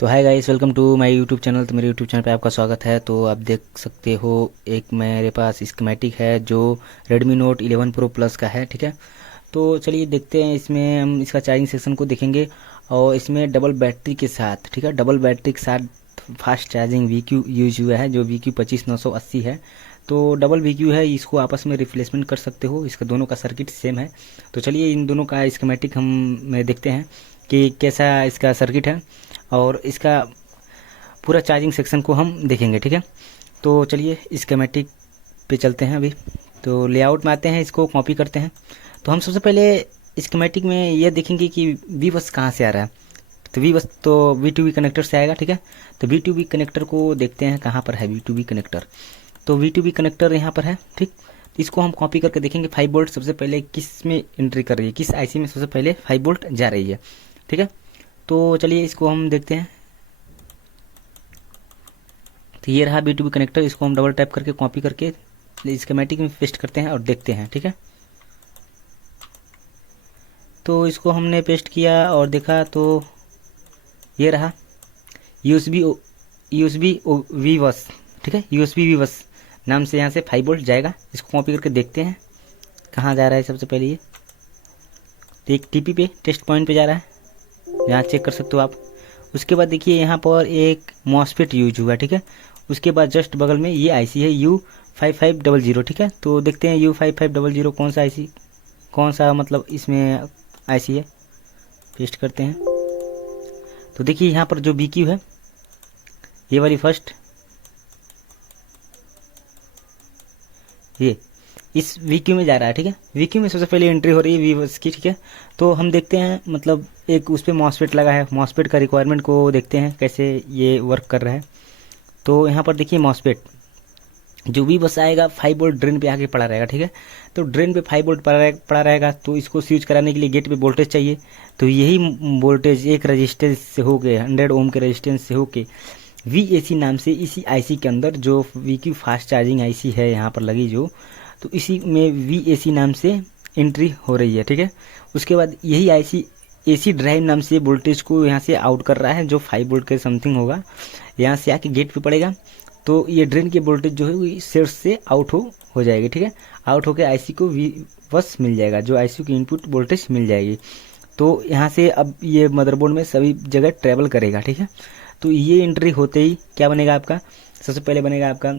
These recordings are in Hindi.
तो hi guys, welcome to my YouTube channel. तो मेरे यूट्यूब चैनल पे आपका स्वागत है। तो आप देख सकते हो एक मेरे पास स्कीमेटिक है जो Redmi Note 11 Pro Plus का है। ठीक है, तो चलिए देखते हैं। इसमें हम इसका चार्जिंग सेक्शन को देखेंगे और इसमें डबल बैटरी के साथ, ठीक है, डबल बैटरी के साथ फास्ट चार्जिंग VQ यूज हुआ है जो VQ 25980 है। तो डबल VQ है, इसको आपस में रिप्लेसमेंट कर सकते हो। इसका दोनों का सर्किट सेम है। तो चलिए इन दोनों का स्कीमेटिक हम देखते हैं कि कैसा इसका सर्किट है और इसका पूरा चार्जिंग सेक्शन को हम देखेंगे। ठीक है, तो चलिए स्कीमेटिक पे चलते हैं अभी। तो लेआउट में आते हैं, इसको कॉपी करते हैं। तो हम सबसे पहले स्कीमेटिक में ये देखेंगे कि वी बस कहाँ से आ रहा है। तो वी बस तो V2B कनेक्टर से आएगा। ठीक है, तो V2B कनेक्टर को देखते हैं कहाँ पर है V2B कनेक्टर। तो V2B कनेक्टर यहाँ पर है। ठीक, इसको हम कॉपी करके देखेंगे 5 वोल्ट सबसे पहले किस में एंट्री कर रही है, किस आईसी में सबसे पहले 5 वोल्ट जा रही है। ठीक है, तो चलिए इसको हम देखते हैं। तो ये रहा B2B कनेक्टर, इसको हम डबल टैप करके कॉपी करके स्कीमेटिक में पेस्ट करते हैं और देखते हैं। ठीक है, तो इसको हमने पेस्ट किया और देखा तो ये रहा यूएसबी वी बस। ठीक है, यूएसबी वी बस नाम से यहाँ से 5 वोल्ट जाएगा। इसको कॉपी करके देखते हैं कहाँ जा रहा है। सबसे पहले ये तो एक टीपी पे टेस्ट पॉइंट पे जा रहा है, यहाँ चेक कर सकते हो आप। उसके बाद देखिए यहाँ पर एक मॉसफेट यूज हुआ है। ठीक है, उसके बाद जस्ट बगल में ये आईसी है U5500। ठीक है, तो देखते हैं U5500 कौन सा आईसी, कौन सा मतलब इसमें आईसी है। पेस्ट करते हैं तो देखिए यहाँ पर जो BQ है ये वाली फर्स्ट, ये इस VQ में जा रहा है। ठीक है, VQ में सबसे पहले एंट्री हो रही है वीवर्स की। ठीक है, तो हम देखते हैं मतलब एक उस पर मॉसफेट लगा है, मॉसफेट का रिक्वायरमेंट को देखते हैं कैसे ये वर्क कर रहा है। तो यहाँ पर देखिए मॉसफेट जो भी बस आएगा 5 वोल्ट ड्रेन पे आके पड़ा रहेगा। ठीक है, तो ड्रेन पे 5 वोल्ट पड़ा रहेगा तो इसको स्विच कराने के लिए गेट पे वोल्टेज चाहिए। तो यही वोल्टेज एक रजिस्टेंस से होके 100 ओम के रजिस्टेंस से होके VAC नाम से इसी आईसी के अंदर जो VQ फास्ट चार्जिंग आईसी है यहाँ पर लगी जो, तो इसी में VAC नाम से एंट्री हो रही है। ठीक है, उसके बाद यही आईसी AC ड्राइव नाम से वोल्टेज को यहाँ से आउट कर रहा है जो 5 वोल्ट के समथिंग होगा, यहाँ से आके गेट पे पड़ेगा। तो ये ड्रेन की वोल्टेज जो है वो सोर्स से आउट हो जाएगी। ठीक है, आउट होकर आईसी को बस मिल जाएगा, जो आईसी की इनपुट वोल्टेज मिल जाएगी। तो यहाँ से अब ये मदरबोर्ड में सभी जगह ट्रेवल करेगा। ठीक है, तो ये एंट्री होते ही क्या बनेगा आपका, सबसे पहले बनेगा आपका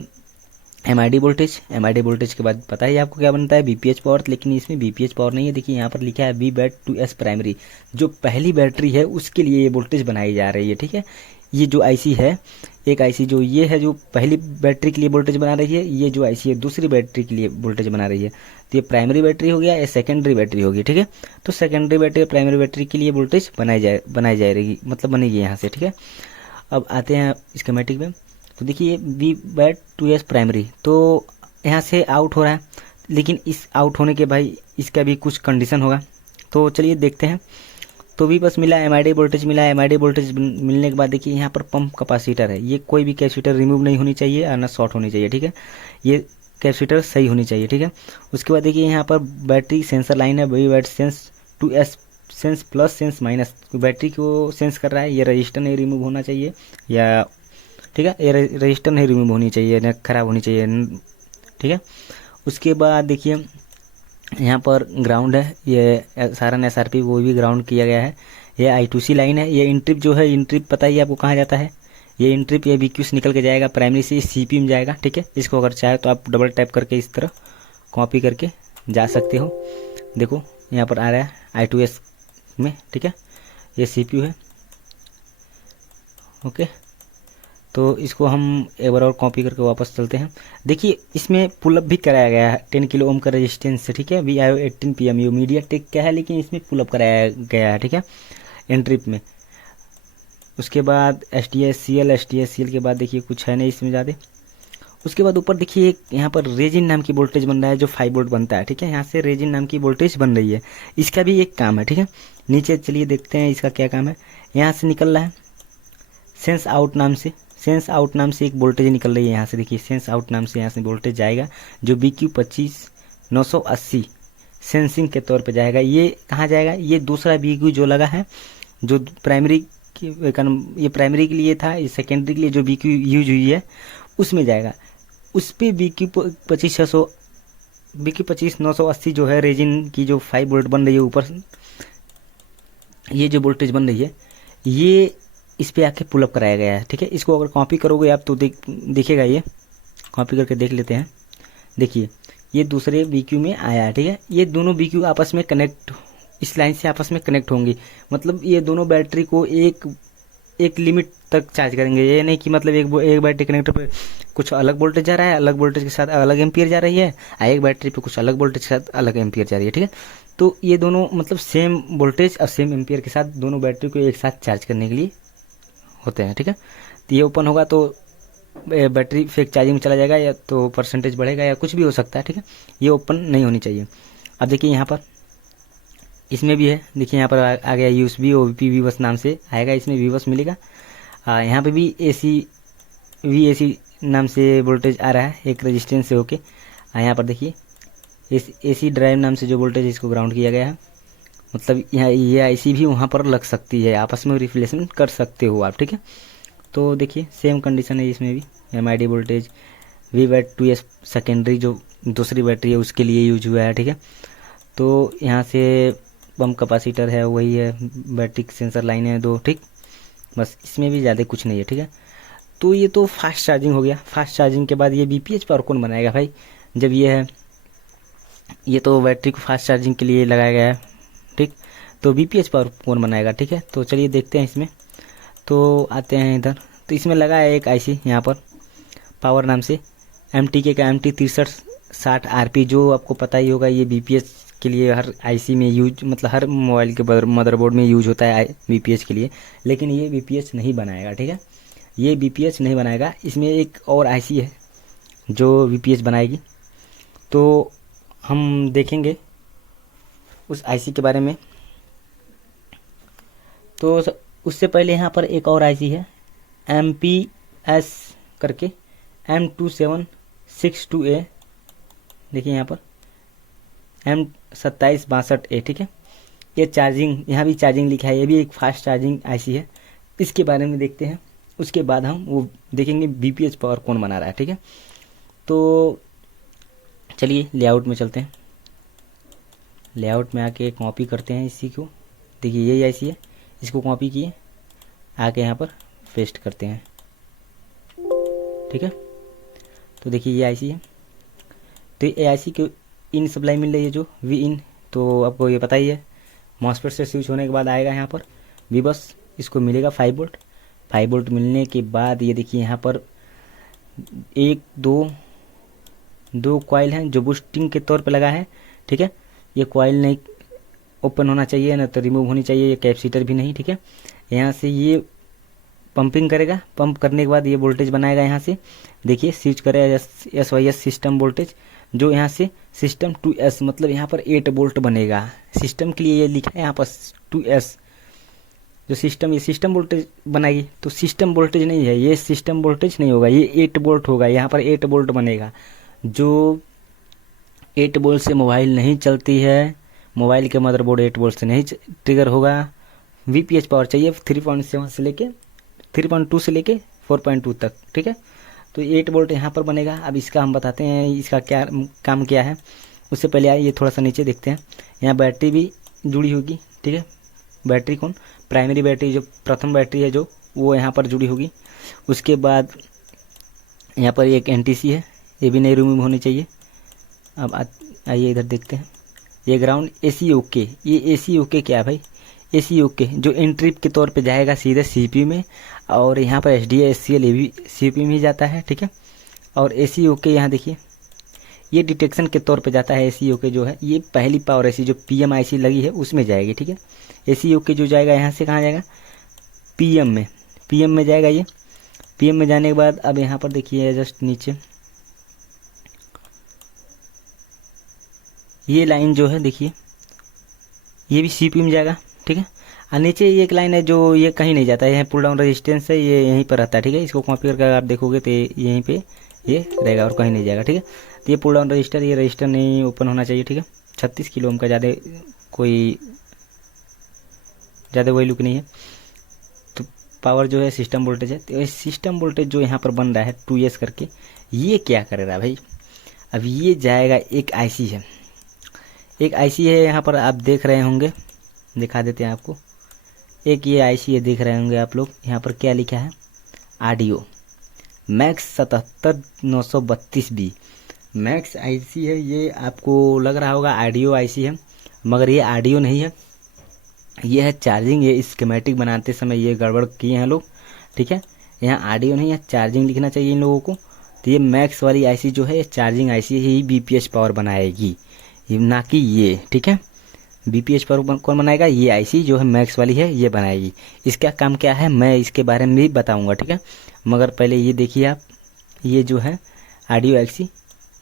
MID वोल्टेज। MID वोल्टेज के बाद पता ही आपको क्या बनता है BPH पावर, लेकिन इसमें BPH पावर नहीं है। देखिए यहाँ पर लिखा है VBAT2S प्राइमरी, जो पहली बैटरी है उसके लिए ये वोल्टेज बनाई जा रही है। ठीक है, ये जो आईसी है, एक आईसी जो ये है जो पहली बैटरी के लिए वोल्टेज बना रही है, ये जो आईसी है दूसरी बैटरी के लिए वोल्टेज बना रही है। तो ये प्राइमरी बैटरी हो गया, ये सेकेंडरी बैटरी होगी। ठीक है, तो सेकेंडरी बैटरी और प्राइमरी बैटरी के लिए वोल्टेज बनाई जाएगी, मतलब बनेगी यहाँ से। ठीक है, अब आते हैं स्कीमेटिक में। तो देखिए VBAT2S प्राइमरी, तो यहाँ से आउट हो रहा है, लेकिन इस आउट होने के भाई इसका भी कुछ कंडीशन होगा। तो चलिए देखते हैं। तो भी बस मिला, MID वोल्टेज मिला। MID वोल्टेज मिलने के बाद देखिए यहाँ पर पंप कैपेसिटर है, ये कोई भी कैपेसिटर रिमूव नहीं होनी चाहिए और ना शॉर्ट होनी चाहिए। ठीक है, ये कैपेसिटर सही होनी चाहिए। ठीक है, उसके बाद देखिए यहाँ पर बैटरी सेंसर लाइन है, VBAT sense 2S, sense plus sense minus, battery को सेंस कर रहा है। ये रजिस्टर नहीं रिमूव होना चाहिए, या ठीक है, ये रजिस्टर नहीं रिमूव होनी चाहिए, ना खराब होनी चाहिए। ठीक है, उसके बाद देखिए यहाँ पर ग्राउंड है, ये सारन SRP वो भी ग्राउंड किया गया है। ये I2C लाइन है। ये इंट्रिप जो है, इंट्रिप पता ही आपको कहाँ जाता है, ये इंट्रिप ये BQ से निकल के जाएगा, प्राइमरी से CP में जाएगा। ठीक है, इसको अगर चाहे तो आप डबल टैप करके इस तरह कॉपी करके जा सकते हो। देखो यहाँ पर आ रहा है I2S में। ठीक है, ये CPU है। ओके, तो इसको हम एक बार और कॉपी करके वापस चलते हैं। देखिए इसमें पुलअप भी कराया गया है 10 किलो ओम का रेजिस्टेंस से। ठीक है, VIO 18 PMU मीडियाटेक का है, लेकिन इसमें पुलअप कराया गया है। ठीक है, एंट्रिप में। उसके बाद STS-CL के बाद देखिए कुछ है नहीं इसमें ज़्यादा। उसके बाद ऊपर देखिए यहाँ पर रेजिन नाम की वोल्टेज बन रहा है जो 5 वोल्ट बनता है। ठीक है, यहाँ से रेजिन नाम की वोल्टेज बन रही है, इसका भी एक काम है। ठीक है, नीचे चलिए देखते हैं इसका क्या काम है। यहाँ से निकल रहा है सेंस आउट नाम से, सेंस आउट नाम से एक वोल्टेज निकल रही है यहाँ से। देखिए सेंस आउट नाम से यहाँ से वोल्टेज जाएगा जो BQ 25980 सेंसिंग के तौर पे जाएगा। ये कहाँ जाएगा, ये दूसरा BQ जो लगा है, जो प्राइमरी ये प्राइमरी के लिए था, ये सेकेंडरी के लिए जो BQ यूज हुई है उसमें जाएगा। उस पर BQ 25 980 जो है रेजिन की जो 5 वोल्ट बन रही है ऊपर, ये जो वोल्टेज बन रही है ये इस पे आके पुलअप कराया गया है। ठीक है, इसको अगर कॉपी करोगे आप तो दिखेगा, ये कॉपी करके देख लेते हैं। देखिए ये दूसरे BQ में आया है। ठीक है, ये दोनों BQ आपस में कनेक्ट, इस लाइन से आपस में कनेक्ट होंगी, मतलब ये दोनों बैटरी को एक लिमिट तक चार्ज करेंगे। ये नहीं कि मतलब एक बैटरी कनेक्टर पे कुछ अलग वोल्टेज जा रहा है, अलग वोल्टेज के साथ अलग एम्पियर जा रही है, और एक बैटरी पे कुछ अलग वोल्टेज के साथ अलग एम्पियर जा रही है। ठीक है, तो ये दोनों मतलब सेम वोल्टेज और सेम एम्पियर के साथ दोनों बैटरी को एक साथ चार्ज करने के लिए होते हैं। ठीक है, तो ये ओपन होगा तो बैटरी फेक चार्जिंग में चला जाएगा, या तो परसेंटेज बढ़ेगा या कुछ भी हो सकता है। ठीक है, ये ओपन नहीं होनी चाहिए। अब देखिए यहाँ पर इसमें भी है, देखिए यहाँ पर आ गया USB OVP VBUS नाम से आएगा, इसमें VBUS मिलेगा। यहाँ पे भी VAC नाम से वोल्टेज आ रहा है एक रेजिस्टेंस से होके। यहाँ पर देखिए AC ड्राइव नाम से जो वोल्टेज इसको ग्राउंड किया गया है, मतलब यहाँ ये IC भी वहाँ पर लग सकती है, आपस में रिप्लेसमेंट कर सकते हो आप। ठीक है, तो देखिए सेम कंडीशन है इसमें भी। MID वोल्टेज VBAT2S सेकेंडरी जो दूसरी बैटरी है उसके लिए यूज हुआ है। ठीक है, तो यहाँ से पम्प कैपेसिटर है, वही है, बैटरी सेंसर लाइन है 2। ठीक, बस इसमें भी ज़्यादा कुछ नहीं है। ठीक है, तो ये तो फास्ट चार्जिंग हो गया। फास्ट चार्जिंग के बाद ये BPH पावर कौन बनाएगा भाई, जब ये है, ये तो बैटरी को फास्ट चार्जिंग के लिए लगाया गया है। ठीक, तो BPH पावर कौन बनाएगा। ठीक है, तो चलिए देखते हैं इसमें। तो आते हैं इधर, तो इसमें लगा है एक IC यहाँ पर पावर नाम से, MTK का MT6360 RP, जो आपको पता ही होगा ये BPH के लिए हर IC में यूज, मतलब हर मोबाइल के मदरबोर्ड में यूज होता है BPH के लिए, लेकिन ये BPH नहीं बनाएगा। ठीक है, ये BPH नहीं बनाएगा। इसमें एक और IC है जो BPH बनाएगी, तो हम देखेंगे उस IC के बारे में। तो उससे पहले यहाँ पर एक और IC है MPS करके M2762A, देखिए यहाँ पर M2762A। ठीक है, ये चार्जिंग, यहाँ भी चार्जिंग लिखा है, ये भी एक फास्ट चार्जिंग IC है। इसके बारे में देखते हैं, उसके बाद हम वो देखेंगे BPH पावर कौन बना रहा है। ठीक है, तो चलिए लेआउट में चलते हैं। लेआउट में आके कॉपी करते हैं इसी को। देखिए यही IC है, इसको कॉपी किए, आके यहाँ पर पेस्ट करते हैं। ठीक है, तो देखिए ये IC है, तो ये IC को इन सप्लाई मिल रही है जो Vin, तो आपको ये पता ही है मॉसफेट से स्विच होने के बाद आएगा यहाँ पर VBUS, इसको मिलेगा 5 वोल्ट। 5 वोल्ट मिलने के बाद ये देखिए यहाँ पर दो कॉइल हैं जो बूस्टिंग के तौर पे लगा है। ठीक है, ये कॉइल नहीं ओपन होना चाहिए, ना तो रिमूव होनी चाहिए, ये कैपेसिटर भी नहीं। ठीक है, यहाँ से ये पंपिंग करेगा, पंप करने के बाद ये वोल्टेज बनाएगा। यहाँ से देखिए स्विच करेगा SYS सिस्टम वोल्टेज, जो यहाँ से सिस्टम 2S, मतलब यहाँ पर 8 वोल्ट बनेगा। सिस्टम के लिए ये लिखा है यहाँ पर 2S, जो सिस्टम, ये सिस्टम वोल्टेज बनाएगी, तो सिस्टम वोल्टेज नहीं है, ये सिस्टम वोल्टेज नहीं होगा, ये 8 वोल्ट होगा। यहाँ पर 8 वोल्ट बनेगा, जो 8 वोल्ट से मोबाइल नहीं चलती है, मोबाइल के मदरबोर्ड 8 वोल्ट से नहीं ट्रिगर होगा। VPH पावर चाहिए 3.7 से लेके 3.2 से लेके 4.2 तक। ठीक है, तो 8 वोल्ट यहाँ पर बनेगा। अब इसका हम बताते हैं इसका क्या काम क्या है। उससे पहले आइए ये थोड़ा सा नीचे देखते हैं, यहाँ बैटरी भी जुड़ी होगी। ठीक है, बैटरी कौन, प्राइमरी बैटरी, जो प्रथम बैटरी है जो, वो यहाँ पर जुड़ी होगी। उसके बाद यहाँ पर एक NTC है, ये भी नहीं रिमूव होनी चाहिए। अब आइए इधर देखते हैं, ये ग्राउंड AC ओके। ये AC ओके क्या है भाई, AC ओके जो एंट्री के तौर पे जाएगा सीधे CPU में, और यहाँ पर SDA SCL ये भी CPU में ही जाता है। ठीक है, और AC ओके यहाँ देखिए ये डिटेक्शन के तौर पे जाता है। AC ओके जो है ये पहली पावर IC जो PM IC लगी है उसमें जाएगी। ठीक है, AC ओके जो जाएगा यहाँ से कहाँ जाएगा, PM में जाएगा। ये PM में जाने के बाद अब यहाँ पर देखिए जस्ट नीचे ये लाइन जो है देखिए, ये भी CPU में जाएगा। ठीक है, और नीचे ये एक लाइन है जो ये कहीं नहीं जाता है, यहाँ पुल डाउन रेजिस्टेंस है, ये यहीं पर रहता है। ठीक है, इसको कॉपी करके आप देखोगे तो यहीं पे ये रहेगा और कहीं नहीं जाएगा। ठीक है, तो ये पुल डाउन रजिस्टर, ये रजिस्टर नहीं ओपन होना चाहिए। ठीक है, 36 किलो ओम का ज़्यादा वही लुक नहीं है, तो पावर जो है सिस्टम वोल्टेज है। तो ये सिस्टम वोल्टेज जो यहाँ पर बन रहा है 2S करके, ये क्या कर रहा है भाई, अब ये जाएगा, एक आईसी है, एक आईसी है यहाँ पर आप देख रहे होंगे, दिखा देते हैं आपको। एक ये आईसी है, देख रहे होंगे आप लोग, यहाँ पर क्या लिखा है, audio max 77932B max IC है। ये आपको लग रहा होगा ऑडियो आईसी है, मगर ये ऑडियो नहीं है, ये है चार्जिंग। ये स्कीमेटिक बनाते समय ये गड़बड़ किए हैं लोग, ठीक है। यहाँ ऑडियो नहीं है, चार्जिंग लिखना चाहिए इन लोगों को। तो ये मैक्स वाली आईसी जो है ये चार्जिंग आईसी है, ही बीपीएच पावर बनाएगी, ना कि ये, ठीक है। बीपीएच पावर कौन बनाएगा, ये आईसी जो है मैक्स वाली है ये बनाएगी। इसका काम क्या है मैं इसके बारे में भी बताऊंगा, ठीक है। मगर पहले ये देखिए आप, ये जो है ऑडियो आईसी,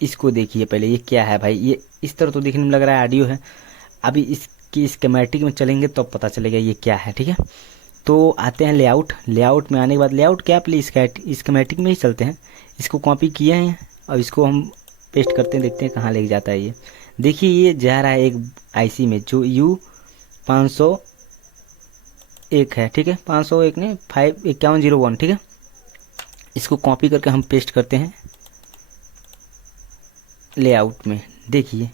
इसको देखिए पहले, ये क्या है भाई, ये इस तरह तो देखने में लग रहा है ऑडियो है। अभी इसकी स्कीमेटिक में चलेंगे तो पता चलेगा ये क्या है, ठीक है। तो आते हैं लेआउट, लेआउट में आने के बाद, लेआउट क्या प्लीज स्कीमेटिक में ही चलते हैं। इसको कॉपी किए हैं और इसको हम पेस्ट करते हैं, देखते हैं कहाँ लेके जाता है ये। देखिए ये जा रहा है एक आईसी में जो U501 है, ठीक है, 501 नहीं 5101, ठीक है। इसको कॉपी करके हम पेस्ट करते हैं लेआउट में। देखिए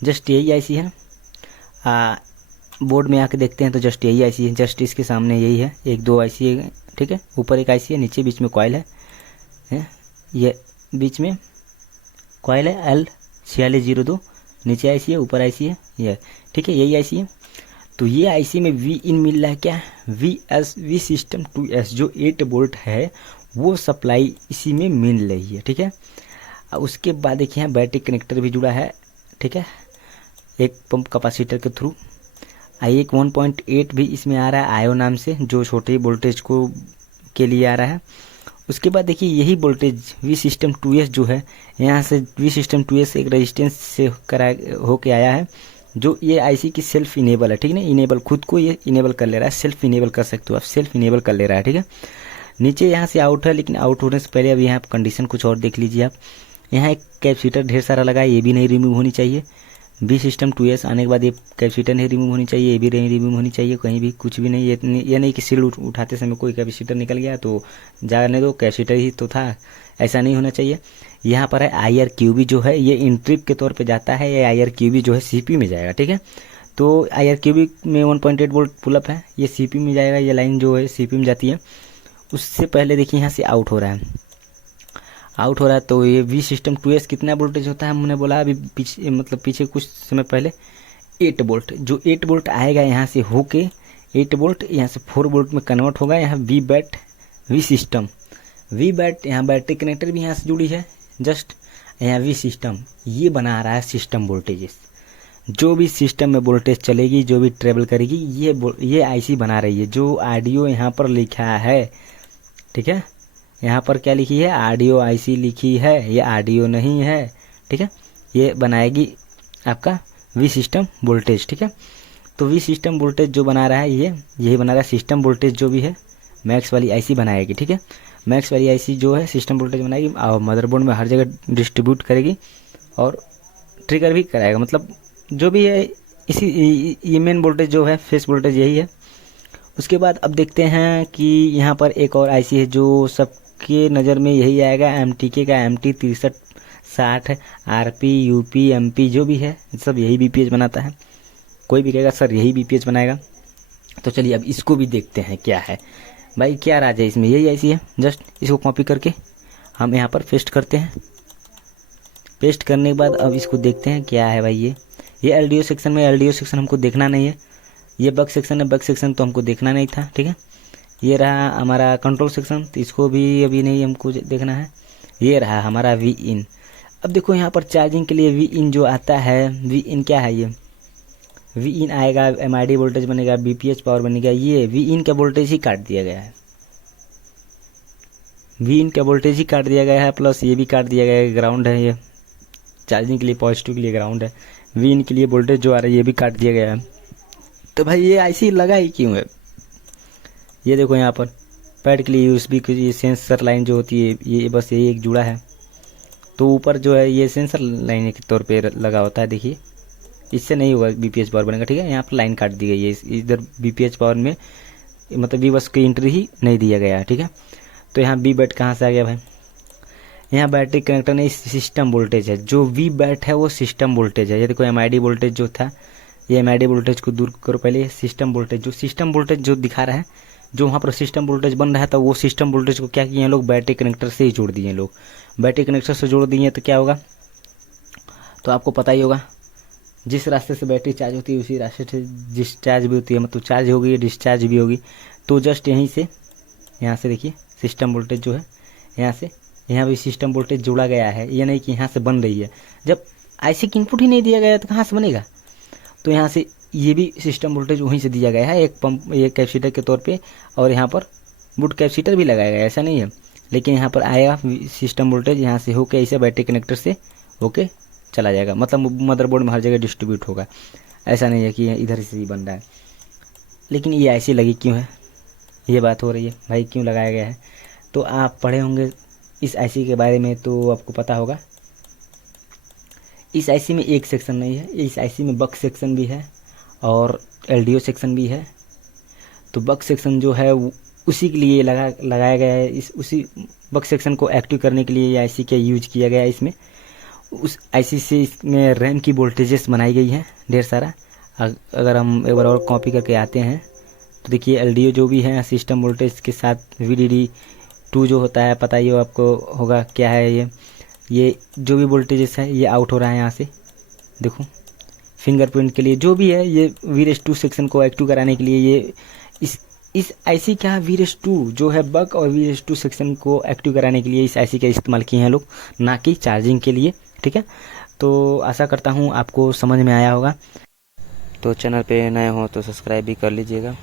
जस्ट यही आईसी है, बोर्ड में आके देखते हैं तो जस्ट यही आईसी है, जस्ट इसके सामने यही है, एक दो आईसी है, ठीक है। ऊपर एक आईसी है, नीचे बीच में कॉइल है, ये बीच में कॉइल है L4602, नीचे आईसी है, ऊपर आईसी है, ये ठीक है, यही आईसी है। तो ये आईसी में वी इन मिल रहा है क्या, वी सिस्टम 2S जो 8 वोल्ट है वो सप्लाई इसी में मिल रही है, ठीक है। उसके बाद देखिए यहाँ बैटरी कनेक्टर भी जुड़ा है, ठीक है, एक पंप कैपेसिटर के थ्रू। एक 1.8 भी इसमें आ रहा है आयो नाम से, जो छोटे वोल्टेज को के लिए आ रहा है। उसके बाद देखिए यही वोल्टेज वी सिस्टम 2S जो है, यहाँ से वी सिस्टम 2S एक रेजिस्टेंस से होके आया है, जो ये आईसी की सेल्फ इनेबल है, ठीक है ना। इनेबल खुद को ये इनेबल कर ले रहा है, सेल्फ इनेबल कर सकते हो आप, सेल्फ इनेबल कर ले रहा है, ठीक है। नीचे यहाँ से आउट है, लेकिन आउट होने से पहले अब यहाँ कंडीशन कुछ और देख लीजिए आप। यहाँ एक कैपेसिटर ढेर सारा लगा है, ये भी नहीं रिमूव होनी चाहिए। बी सिस्टम 2S आने के बाद ये कैपेसिटर नहीं रिमूव होनी चाहिए, ये भी नहीं रिमूव होनी चाहिए, कहीं भी कुछ भी नहीं। ये नहीं कि सील उठाते समय कोई कैपेसिटर निकल गया तो जाने दो, कैपेसिटर ही तो था, ऐसा नहीं होना चाहिए। यहाँ पर है IRQB जो है, ये इंट्रिप के तौर पे जाता है, ये IRQB जो है CPU में जाएगा, ठीक है। तो IRQB में 1.8 वोल्ट पुलअप है, ये CPU में जाएगा, ये लाइन जो है CPU में जाती है। उससे पहले देखिए यहाँ से आउट हो रहा है, आउट हो रहा है। तो ये वी सिस्टम 2S कितना वोल्टेज होता है, हमने बोला अभी पीछे, मतलब पीछे कुछ समय पहले 8 वोल्ट, जो 8 वोल्ट आएगा यहाँ से होके 8 वोल्ट यहाँ से 4 वोल्ट में कन्वर्ट होगा। यहाँ वी सिस्टम वी बैट, यहाँ बैटरी कनेक्टर भी यहाँ से जुड़ी है, जस्ट यहाँ वी सिस्टम ये बना रहा है सिस्टम वोल्टेजेस। जो भी सिस्टम में वोल्टेज चलेगी, जो भी ट्रेवल करेगी, ये आईसी बना रही है। जो ऑडियो यहाँ पर लिखा है, ठीक है, यहाँ पर क्या लिखी है, ऑडियो आईसी लिखी है, ये ऑडियो नहीं है, ठीक है। ये बनाएगी आपका वी सिस्टम वोल्टेज, ठीक है। तो वी सिस्टम वोल्टेज जो बना रहा है यही बना रहा है सिस्टम वोल्टेज, जो भी है मैक्स वाली आईसी बनाएगी, ठीक है। मैक्स वाली आईसी जो है सिस्टम वोल्टेज बनाएगी और मदरबोर्ड में हर जगह डिस्ट्रीब्यूट करेगी और ट्रिगर भी कराएगा, मतलब जो भी है इसी ये मेन वोल्टेज जो है फेस वोल्टेज यही है। उसके बाद अब देखते हैं कि यहाँ पर एक और आईसी है जो सबके नज़र में यही आएगा, MTK का MT6360 RP UP MP जो भी है सब यही बीपीएच बनाता है। कोई भी कहेगा सर यही बीपीएच बनाएगा, तो चलिए अब इसको भी देखते हैं क्या है भाई, क्या राज है इसमें। यही आईसी है, जस्ट इसको कॉपी करके हम यहाँ पर पेस्ट करते हैं। पेस्ट करने के बाद अब इसको देखते हैं क्या है भाई। ये LDO सेक्शन में, LDO सेक्शन हमको देखना नहीं है। ये बग सेक्शन है, बग सेक्शन तो हमको देखना नहीं था, ठीक है। ये रहा हमारा कंट्रोल सेक्शन, तो इसको भी अभी नहीं हमको देखना है। ये रहा हमारा वी इन। अब देखो यहाँ पर चार्जिंग के लिए वी इन जो आता है, वी इन क्या है, ये वी इन आएगा, MID वोल्टेज बनेगा, बीपीएच पावर बनेगा। ये वी इन का वोल्टेज ही काट दिया गया है, वी इन का वोल्टेज ही काट दिया गया है, प्लस ये भी काट दिया गया है, ग्राउंड है। ये चार्जिंग के लिए पॉजिटिव के लिए ग्राउंड है, वी इन के लिए वोल्टेज जो आ रहा है ये भी काट दिया गया है। तो भाई ये आईसी लगा ही क्यों है। ये देखो यहाँ पर पैड के लिए यूएसबी की ये सेंसर लाइन जो होती है, ये बस यही एक जुड़ा है। तो ऊपर जो है ये सेंसर लाइन के तौर पे लगा होता है, देखिए इससे नहीं होगा बीपीएच पावर बनेगा, ठीक है। यहाँ पर लाइन काट दी गई है, इधर बीपीएच पावर में मतलब वी बस की एंट्री ही नहीं दिया गया है, ठीक है। तो यहाँ वी बैट कहाँ से आ गया भाई, यहाँ बैटरी कनेक्टर नहीं, सिस्टम वोल्टेज है। जो वी बैट है वो सिस्टम वोल्टेज है। ये देखो एमआईडी वोल्टेज जो था, ये एमआईडी वोल्टेज को दूर करो पहले। सिस्टम वोल्टेज जो दिखा रहा है, जो वहाँ पर सिस्टम वोल्टेज बन रहा था, वो सिस्टम वोल्टेज को क्या किए हैं लोग, बैटरी कनेक्टर से ही जोड़ दिए लोग। बैटरी कनेक्टर से जोड़ दिए तो क्या होगा, तो आपको पता ही होगा, जिस रास्ते से बैटरी चार्ज होती है उसी रास्ते से डिस्चार्ज भी होती है, मतलब चार्ज होगी डिस्चार्ज भी होगी। तो जस्ट यहीं से, यहाँ से देखिए सिस्टम वोल्टेज जो है, यहाँ से यहाँ भी सिस्टम वोल्टेज जोड़ा गया है। ये नहीं कि यहाँ से बन रही है, जब आईसी की इनपुट ही नहीं दिया गया तो कहाँ से बनेगा। तो यहाँ से ये भी सिस्टम वोल्टेज वहीं से दिया गया है, एक पंप, एक कैपेसिटर के तौर पे, और यहाँ पर बूट कैपेसिटर भी लगाया गया है, ऐसा नहीं है। लेकिन यहाँ पर आएगा सिस्टम वोल्टेज, यहाँ से होके ऐसे बैटरी कनेक्टर से होके चला जाएगा, मतलब मदरबोर्ड में हर जगह डिस्ट्रीब्यूट होगा। ऐसा नहीं है कि इधर से ही बन रहा है। लेकिन ये ऐसी लगी क्यों है, ये बात हो रही है भाई, क्यों लगाया गया है। तो आप पढ़े होंगे इस आईसी के बारे में, तो आपको पता होगा इस आईसी में एक सेक्शन नहीं है, इस आईसी में बक सेक्शन भी है और एलडीओ सेक्शन भी है। तो बक सेक्शन जो है उसी के लिए लगाया गया है। इस उसी बक सेक्शन को एक्टिव करने के लिए ये आईसी का यूज किया गया है। इसमें उस आईसी से इसमें रैम की वोल्टेजेस बनाई गई हैं ढेर सारा। अगर हम एक बार और कॉपी करके आते हैं तो देखिए एलडीओ जो भी है सिस्टम वोल्टेज के साथ VDD2 जो होता है, पता ही हो आपको होगा क्या है ये जो भी वोल्टेजेस है ये आउट हो रहा है यहाँ से। देखो फिंगरप्रिंट के लिए जो भी है, ये VRS2 सेक्शन को एक्टिव कराने के लिए ये इस आईसी का VRS2 जो है बक और VRS2 सेक्शन को एक्टिव कराने के लिए इस आईसी का इस्तेमाल किए हैं लोग, ना कि चार्जिंग के लिए, ठीक है। तो आशा करता हूँ आपको समझ में आया होगा। तो चैनल पे नए हो तो सब्सक्राइब भी कर लीजिएगा।